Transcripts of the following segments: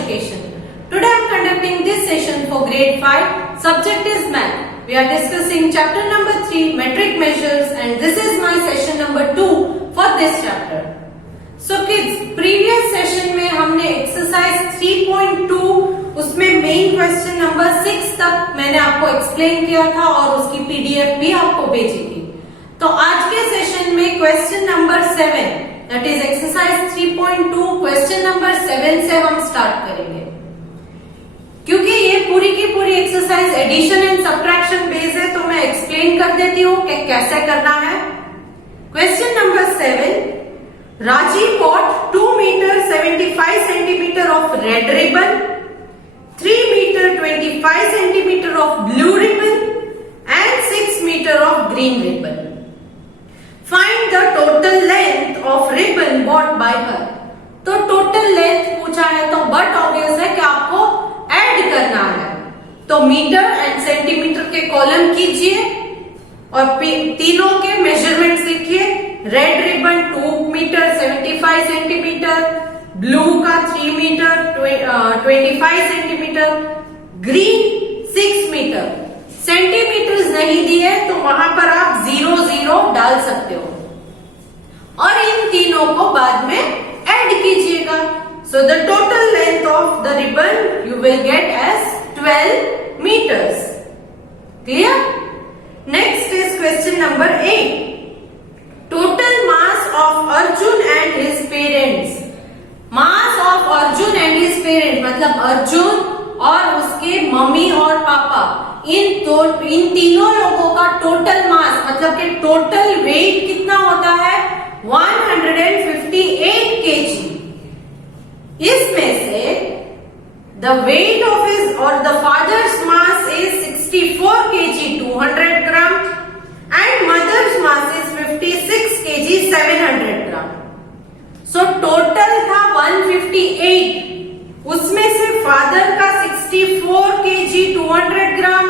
education. Today I am conducting this session for grade 5. Subject is math. We are discussing chapter number 3 metric measures and this is my session number 2 for this chapter. So kids, previous session में हमने exercise 3.2 उसमें main question number 6 तक मैंने आपको explain किया था और उसकी पीडीएफ भी आपको भेजी थी. तो आज के सेशन में question number 7 that is exercise 3.2 question number 7 से हम स्टार्ट करेंगे. क्योंकि ये पूरी की पूरी exercise addition and subtraction based है तो मैं एक्सप्लेन कर देती हूँ कि कैसे करना है. Question number 7, Raji bought 2 meter 75 centimeter of red ribbon, 3 meter 25 centimeter of blue ribbon and 6 meter of green ribbon. Find the total length of ribbon bought by her. तो टोटल लेंथ पूछा है तो बट ऑब्वियस है कि आपको add करना है. तो मीटर एंड सेंटीमीटर के कॉलम कीजिए और तीनों के मेजरमेंट्स लिखिए. Red ribbon 2 metre 75 centimetre, blue का 3 metre 25 centimetre, green 6 metre. Centimetres नहीं दिए तो वहां पर आप 0 डाल सकते हो और इन तीनों को बाद में ऐड कीजिएगा. So the total length of the ribbon you will get as 12 meters. Clear? Next is question number 8. Total mass of Arjun and his parents. Mass of Arjun and his parents मतलब अर्जुन और उसके mummy और पापा इन तीनों लोगों का total mass मतलब कि टोटल वेट कितना होता है 158 kg. इसमें से the weight of his or the father's mass is 64 kg 200 gram and mother's mass is 56 kg 700 gram. So total था 158. उसमें से फादर का 64 kg 200 ग्राम,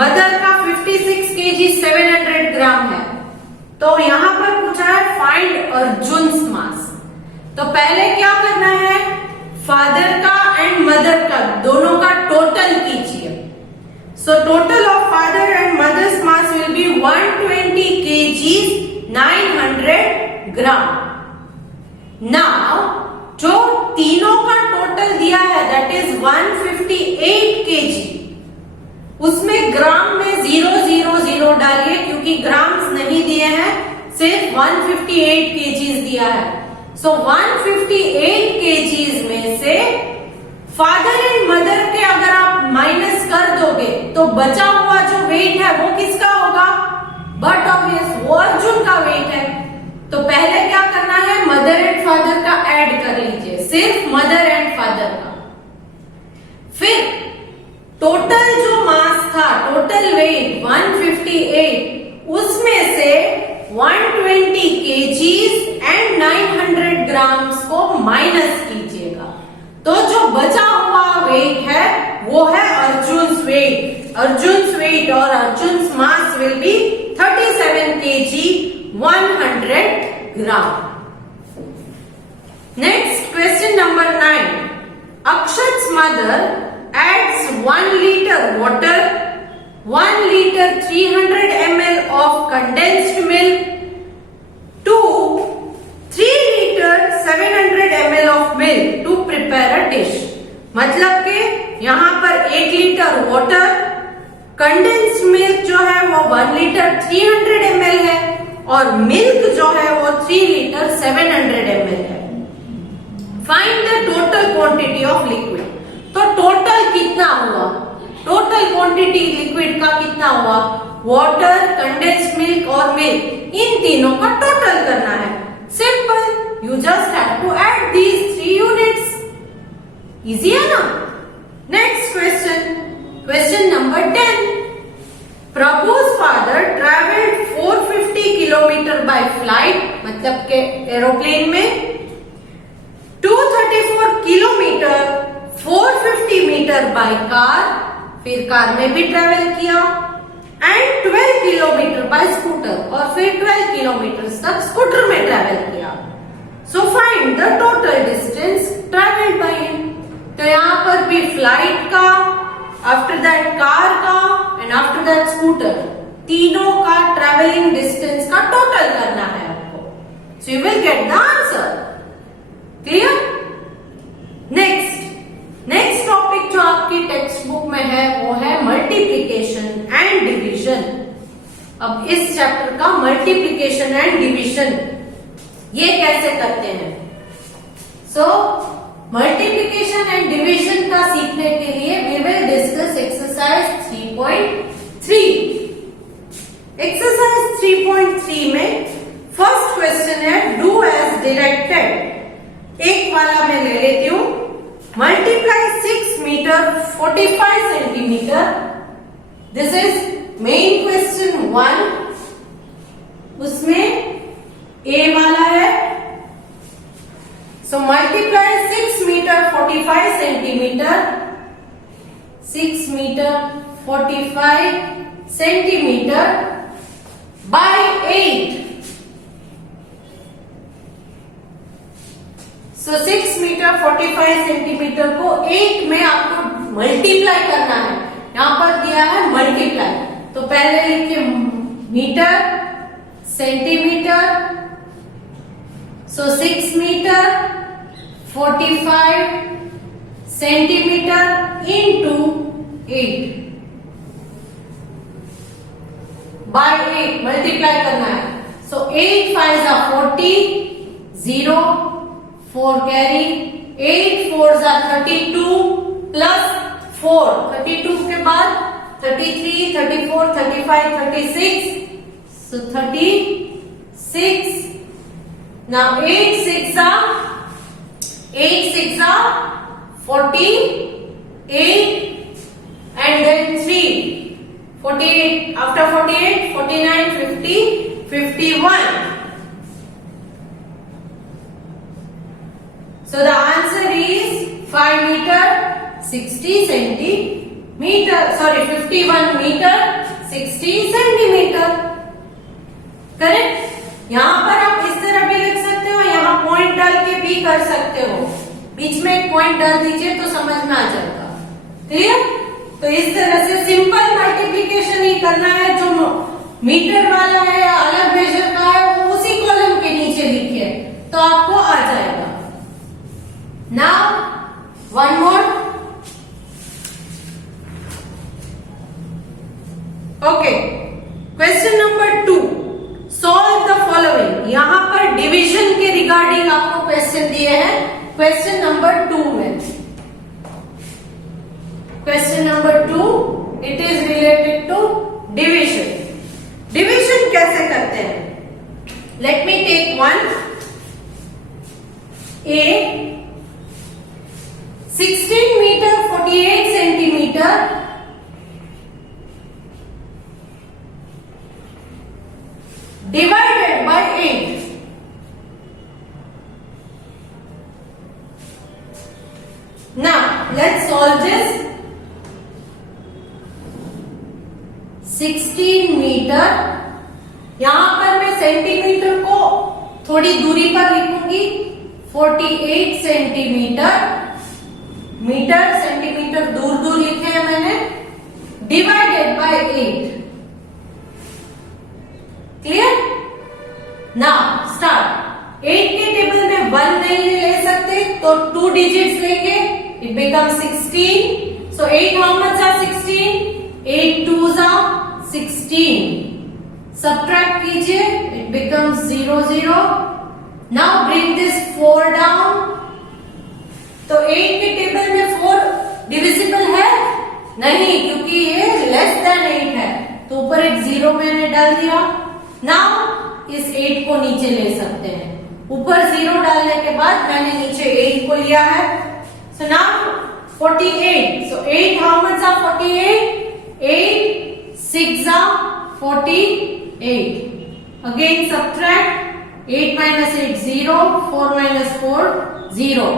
मदर का 56 kg 700 ग्राम है. तो यहां पर पूछा है फाइंड अर्जुन्स मास. तो पहले क्या करना है, फादर का एंड मदर का दोनों का टोटल कीजिए. So total of father and mother's mass will be 120 kg 900 gram. Now जो तीनों का टोटल दिया है दैट इज 158 kg. उसमें ग्राम में 0 डालिए क्योंकि ग्राम्स नहीं दिए हैं, सिर्फ 158 kg दिया है. सो 158 kg में से फादर एंड मदर के अगर आप माइनस कर दोगे तो बचा हुआ जो वेट है वो किसका होगा, बट ऑब्वियस वो अर्जुन का वेट है. तो पहले क्या करना है, मदर एंड फादर का ऐड कर लीजिए, सिर्फ मदर एंड फादर का. फिर टोटल जो मास था, टोटल वेट 158, उसमें से 120 kgs एंड 900 ग्राम्स को माइनस कीजिएगा. तो जो बचा हुआ वेट है वो है अर्जुन्स वेट. अर्जुन्स वेट और अर्जुन्स मास will B 37 kg 100 gram. Next question number 9. Akshat's mother adds 1 liter water, 1 liter 300 ml of condensed milk to 3 liter 700 ml of milk to prepare a dish. मतलब के यहाँ पर 1 लीटर वाटर, कंडेंस्ड मिल्क जो है वो 1 litre 300 ml है और milk जो है वो 3 लीटर 700 ml है. Find the total quantity of liquid. तो टोटल कितना हुआ, टोटल क्वांटिटी लिक्विड का कितना हुआ, वाटर, कंडेंस्ड मिल्क और मिल्क, इन तीनों का टोटल करना है. Simple, you just have to add these 3 units. Easy है ना. Next question, question number 10. प्रभु's father traveled 450 kilometre by flight मतलब के एरोप्लेन में, 234 किलोमीटर 450 मीटर बाय कार, फिर कार में भी ट्रेवल किया, एंड 12 किलोमीटर बाय स्कूटर और फिर 12 किलोमीटर तक स्कूटर में ट्रेवल किया. सो find the total distance travelled by him. तो यहाँ एक्चुअली फ्लाइट का, आफ्टर दैट कार का एंड आफ्टर दैट स्कूटर, तीनों का ट्रेवलिंग डिस्टेंस का टोटल करना है आपको. सो you will get the answer. Clear? Next topic जो आपकी टेक्स्ट बुक में है वो है मल्टीप्लिकेशन एंड डिवीजन. अब इस चैप्टर का मल्टीप्लिकेशन एंड डिवीजन ये कैसे करते हैं. सो मल्टीप्लिकेशन एंड डिवीजन का सीखने के लिए we will discuss exercise 3.3. Exercise 3.3 में फर्स्ट क्वेश्चन है डू एज डायरेक्टेड. एक वाला मैं ले लेती हूं. Multiply 6 metre 45 centimetre. This is main question 1. उसमें ए वाला है. So multiply 6 metre 45 centimetre. 6 metre 45 centimetre by 8. So 6 metre 45 centimetre को 8 में आपको मल्टीप्लाई करना है. यहां पर दिया है मल्टीप्लाई, तो पहले लिखिए metre centimetre. So 6 metre 45 centimetre into 8 by 8 multiply करना है. सो 8 5 जा 40, 0 4 कैरी, 8 4 जा 32 प्लस 4, 32 के बाद 33, 34, 35, 36, so 36. Now 8 6 are 48 and then 3, 48, after 48, 49, 50, 51. So the answer is 5 meter 60 centimeter. Sorry, 51 meter 60 centimeter. Correct? यहाँ पर आप इस तरह भी लिख सकते हो, यहाँ पॉइंट डाल के भी कर सकते हो. बीच में एक पॉइंट डाल दीजिए तो समझ में आ जाएगा. क्लियर? तो इस तरह से सिंपल मल्टीप्लिकेशन ही करना है. जो मीटर वाला है या अलग मेजर का है वो उसी कॉलम के नीचे लिखिए तो आपको आ जाएगा. Now, one more. Okay. Question number 2. Solve the following. यहाँ पर डिवीजन के रिगार्डिंग आपको क्वेश्चन दिए हैं. क्वेश्चन नंबर 2 में. Question number 2. It is related to division. Division कैसे करते हैं? Let me take one. A 16 meter 48 centimeter divided by 8. Now let's solve this. 16 metre, यहां पर मैं सेंटीमीटर को थोड़ी दूरी पर लिखूंगी. 48 सेंटीमीटर, मीटर सेंटीमीटर दूर दूर लिखे हैं मैंने, divided by 8. Clear? Now start. 8 के टेबल में 1 नहीं ले सकते तो 2 डिजिट्स लेंगे. It become 16. So 8 how much are 16? 8 2 are 16. Subtract कीजिए, it becomes 0 0. Now bring this 4 down. तो 8 के टेबल में 4 डिविजिबल है नहीं, क्योंकि ये लेस देन 8 है तो ऊपर एक 0 मैंने डाल दिया. नाउ इस 8 को नीचे ले सकते हैं. ऊपर 0 डालने के बाद मैंने नीचे 8 को लिया है. So now 48. So 8 how much are 48? 8 6 are 48. Again subtract. 8 minus 8 0, 4 minus 4 0.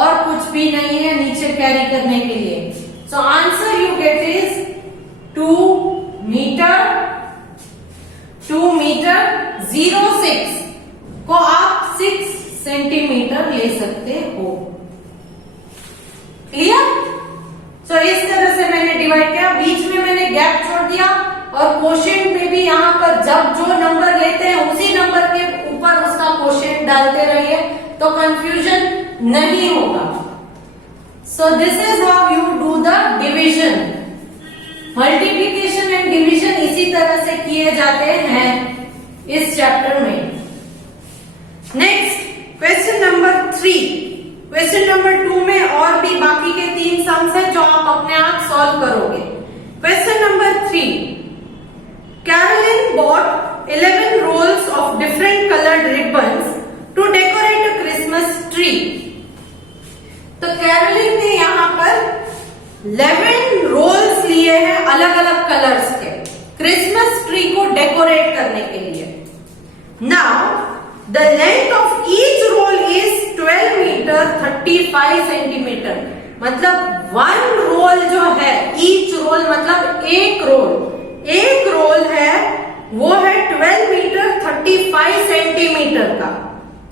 और कुछ भी नहीं है नीचे कैरी करने के लिए. So answer you get is 2 metre 06 को आप 6 सेंटीमीटर ले सकते हो. क्लियर? मैंने डिवाइड किया, बीच में मैंने गैप छोड़ दिया, और क्वोशिएंट में भी यहाँ पर जब जो नंबर लेते हैं उसी नंबर के ऊपर उसका क्वोशिएंट डालते रहिए, तो कंफ्यूजन नहीं होगा। So this is how you do the division. Multiplication and division इसी तरह से किए जाते हैं इस चैप्टर में। Next question number 3। Question number 2 में और भी बाकी के 3 सम्स हैं जो आप अपने आप सॉल्व करोगे। Question number 3, Caroline bought 11 rolls of different colored ribbons to decorate a Christmas tree। तो कैरोलिन ने यहाँ पर 11 rolls लिए हैं अलग अलग कलर्स के क्रिसमस ट्री को डेकोरेट करने के लिए। Now the length of each roll is 12 metre 35 centimetre. मतलब 1 रोल जो है, ईच रोल मतलब एक रोल है वो है 12 मीटर 35 सेंटीमीटर का।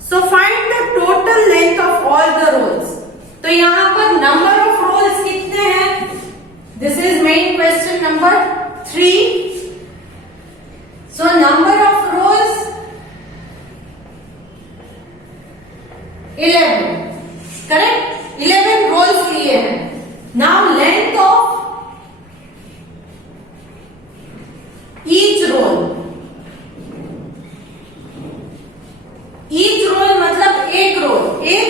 So find the total length of all the rolls. तो यहाँ पर नंबर ऑफ रोल्स कितने हैं? This is main question number 3। So number of rolls 11, correct. 11 rolls लिए हैं। Now length of each roll मतलब एक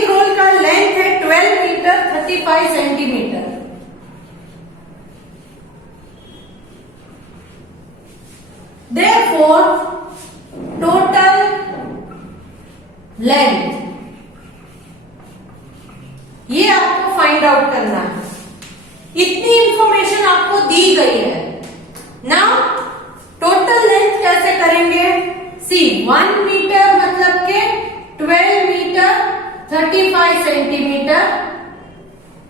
रोल का लेंथ है 12 metre 35 centimetre. Therefore, total length ये आपको फाइंड आउट करना है। इतनी इंफॉर्मेशन आपको दी गई है। नाउ टोटल लेंथ कैसे करेंगे? सी 1 मीटर मतलब के 12 मीटर 35 सेंटीमीटर।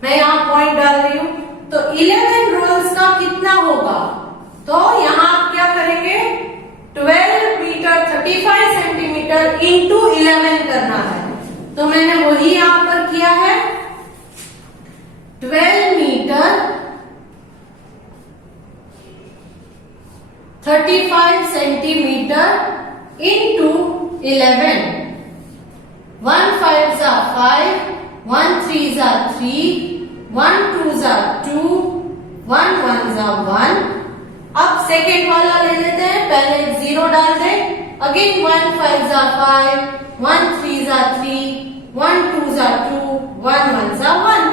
मैं यहां पॉइंट डाल रही हूं। तो 11 रोल्स का कितना होगा? तो यहां आप क्या करेंगे? 12 मीटर 35 सेंटीमीटर इंटू 11 करना है। तो मैंने वही यहां पर किया है। 12 metre 35 centimetre into 11. 1 5s are 5, 1 3s are 3, 1 2s are 2, 1 1s are 1. अब सेकेंड वाला ले लेते हैं, पहले 0 डाल दें। Again 1 5s are 5, 1 3s are 3, 1 2s are 2, 1 1s are 1.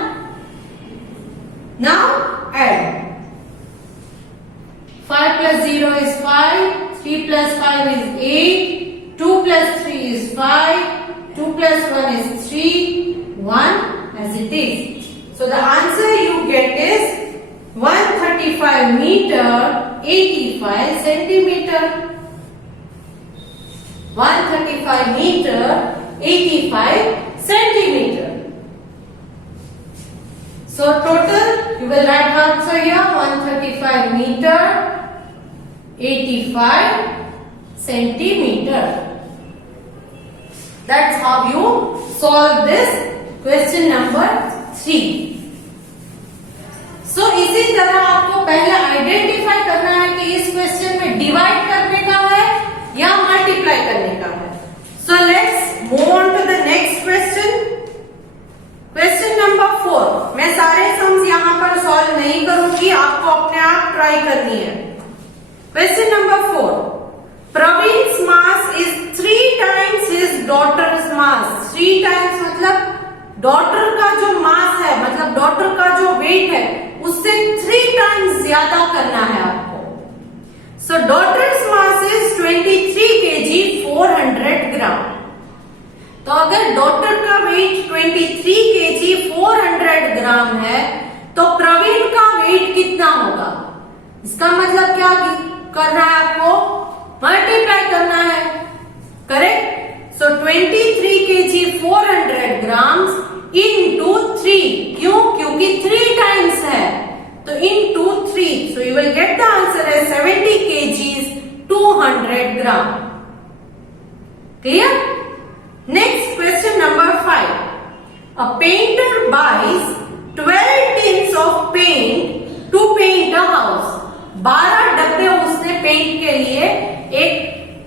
Now add. 5 plus 0 is 5, 3 plus 5 is 8, 2 plus 3 is 5, 2 plus 1 is 3, 1 as it is. So the answer you get is 135 meter 85 centimeter. 135 meter 85 centimeter. So total you will write answer here 135 meter 85 centimeter. That's how you solve this question number 3. So इसी तरह आपको पहले identify करना है कि इस question में divide करने का है या मल्टीप्लाई करने का है। So let's move on to the next question. Question number 4। मैं सारे सम्स यहाँ पर सॉल्व नहीं करूंगी, आपको अपने आप ट्राई करनी है। Question number 4, Praveen's mass is 3 times his daughter's mass। 3 times मतलब डॉटर का जो मास है, मतलब डॉटर का जो वेट है उससे 3 times ज्यादा करना है आपको। सो डॉटर्स मास इज 23 kg 400 ग्राम। तो अगर डॉटर का वेट 23 kg 400 ग्राम है तो प्रवीण का वेट कितना होगा? इसका मतलब क्या करना है आपको? मल्टीप्लाई करना है, correct. So 23 kg 400 grams into 3। क्यों? क्योंकि 3 टाइम्स है तो into 3। So you will get the answer as 70 kg 200 gram. Clear? Next question number 5. A painter buys 12 tins of paint to paint 12 डब्बे उसने पेंट के लिए, एक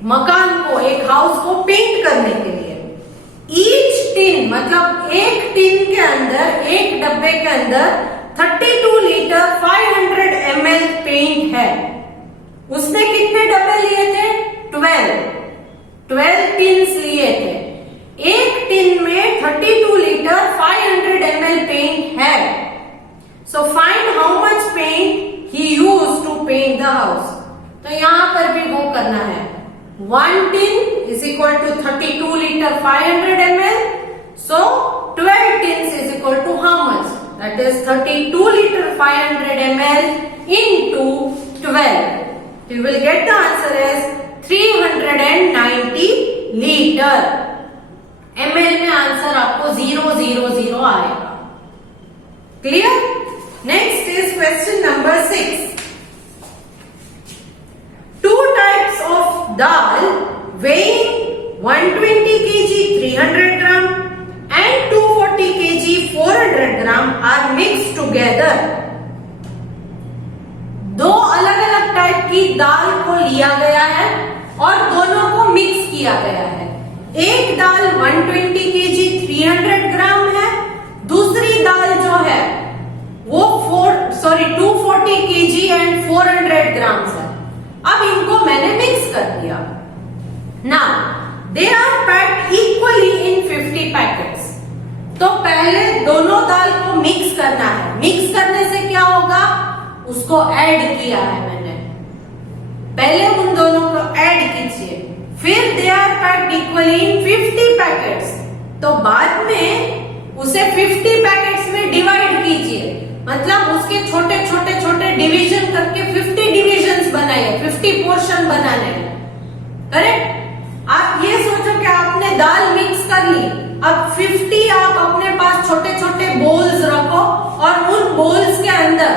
मकान को, एक हाउस को पेंट करने के लिए। ईच टिन मतलब एक टिन के अंदर, एक डब्बे के अंदर 32 लीटर 500 ml पेंट है। उसने कितने डब्बे लिए थे? 12 टिन्स लिए थे। एक टिन में 32 लीटर 500 ml पेंट है। So find how much paint he used to paint the house. तो यहां पर भी वो करना है। 1 tin is equal to 32 liter 500 ml. So 12 tins is equal to how much? That is 32 liter 500 ml into 12. You will get the answer as 390 liter. ml में answer आपको 000 आएगा। Clear? Next is question number 6. Two types of dal weighing 120 kg 300 gram and 240 kg 400 gram are mixed together. दो अलग अलग type की दाल को लिया गया है और दोनों को मिक्स किया गया है। एक दाल 120 kg 300 ग्राम है, दूसरी दाल जो है वो 240 kg एंड 400 ग्राम है। अब इनको मैंने मिक्स कर दिया। Now they are packed equally in 50 packets. तो पहले दोनों दाल को मिक्स करना है। मिक्स करने से क्या होगा? उसको ऐड किया है मैंने। पहले उन दोनों को ऐड कीजिए, फिर they are packed equally in 50 packets. तो बाद में उसे 50 पैकेट्स में डिवाइड कीजिए, मतलब उसके छोटे छोटे छोटे डिवीजन करके 50 डिविजन्स बनाइए, 50 पोर्शन बनाने हैं। करेक्ट? आप ये सोचो कि आपने दाल मिक्स कर ली, अब 50 आप अपने पास छोटे छोटे बोल्स रखो और उन बोल्स के अंदर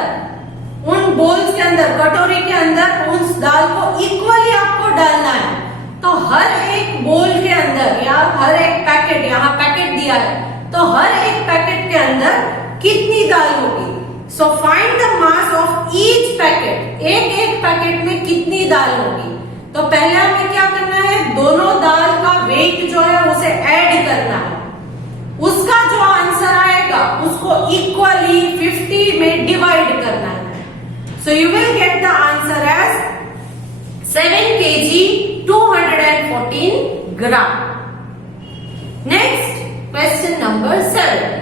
कटोरी के अंदर उस दाल को इक्वली आपको डालना है। तो हर एक बोल के अंदर या हर एक पैकेट, यहाँ पैकेट दिया है, तो हर एक पैकेट के अंदर कितनी दाल होगी? सो find the mass of each packet. एक एक पैकेट में कितनी दाल होगी? तो पहले हमें क्या करना है? दोनों दाल का वेट जो है उसे ऐड करना है। उसका जो आंसर आएगा उसको इक्वली 50 में डिवाइड करना है। So you will get the answer as 7 kg 214 gram. Next, question number 7.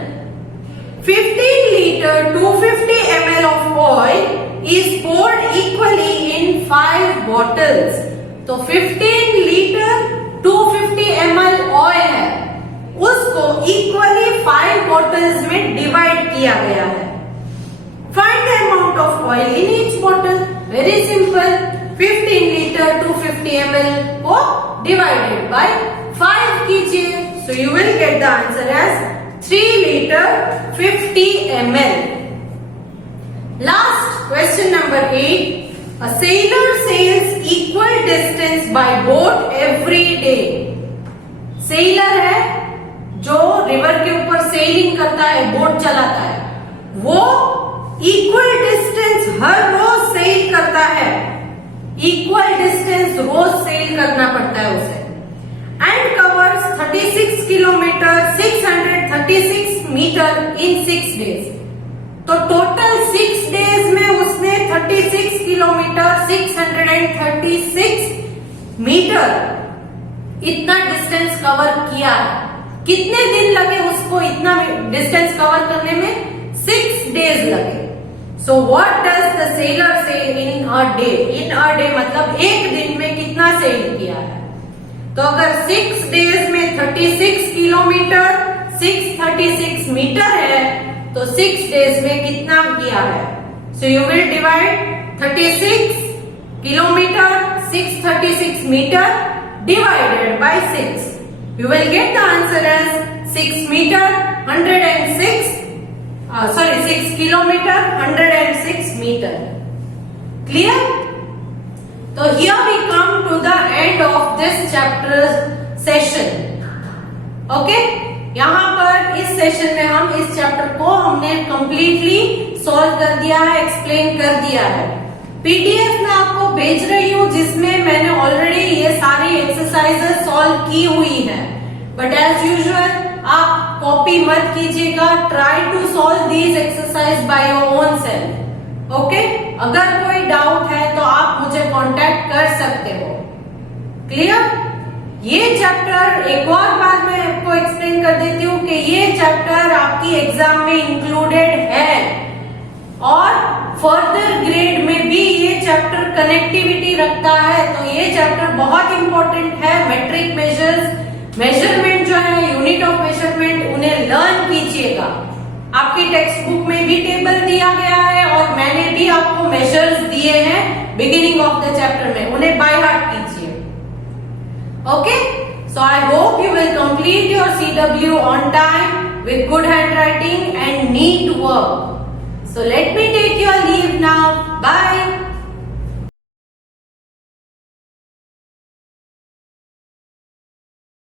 15 liter 250 ml of oil is poured equally in 5 bottles. तो 15 लीटर 250 ml ऑयल है, उसको इक्वली 5 बॉटल्स में डिवाइड किया गया है। Find the amount of oil in each bottle. Very simple, 15 litre 250 ml को divided by 5 कीजिए। So you will get the answer as 3 liter 50 ml. Last question number 8. A sailor sails equal distance by boat every day. Sailor है जो river के ऊपर selling करता है, boat चलाता है, वो इक्वल डिस्टेंस हर रोज सेल करता है। इक्वल डिस्टेंस रोज सेल करना पड़ता है उसे। And covers 36 kilometre 636 metre in 6 days. तो टोटल 6 डेज में उसने 36 किलोमीटर 636 मीटर इतना डिस्टेंस कवर किया है। कितने दिन लगे उसको इतना डिस्टेंस कवर करने में? 6 डेज लगे। So what does the seller sell in a day? In a day मतलब एक दिन में कितना सेल किया है? तो अगर 6 डेज में 36 किलोमीटर 636 मीटर है तो 6 डेज में कितना किया है? So you will divide 36 kilometre 636 metre divided by 6. You will get the answer as 6 meter 106. 6 kilometer 106 meter. Clear? So here we come to the end of this chapter session. Okay? यहाँ पर इस session में हम इस chapter को हमने completely solve कर दिया है, एक्सप्लेन कर दिया है। पीडीएफ में आपको भेज रही हूँ जिसमें मैंने ऑलरेडी ये सारी एक्सरसाइजेस सॉल्व की हुई है, बट एज यूजुअल आप कॉपी मत कीजिएगा. Try to solve these exercise by your own self. Okay, अगर कोई डाउट है तो आप मुझे कांटेक्ट कर सकते हो. क्लियर? ये चैप्टर एक और बार मैं आपको एक्सप्लेन कर देती हूँ कि ये चैप्टर आपकी एग्जाम में इंक्लूडेड है और फर्दर ग्रेड में भी ये चैप्टर कनेक्टिविटी रखता है. तो ये चैप्टर बहुत इंपॉर्टेंट है. मेट्रिक मेजर्स, मेजरमेंट जो है, यूनिट ऑफ मेजरमेंट, उन्हें लर्न कीजिएगा. आपकी टेक्स्ट बुक में भी टेबल दिया गया है और मैंने भी आपको मेजर्स दिए हैं बिगिनिंग ऑफ द चैप्टर में, उन्हें बाय हार्ट कीजिए. Okay, so I hope you will complete your CW on time with good handwriting and neat work. So let me take your leave now. Bye.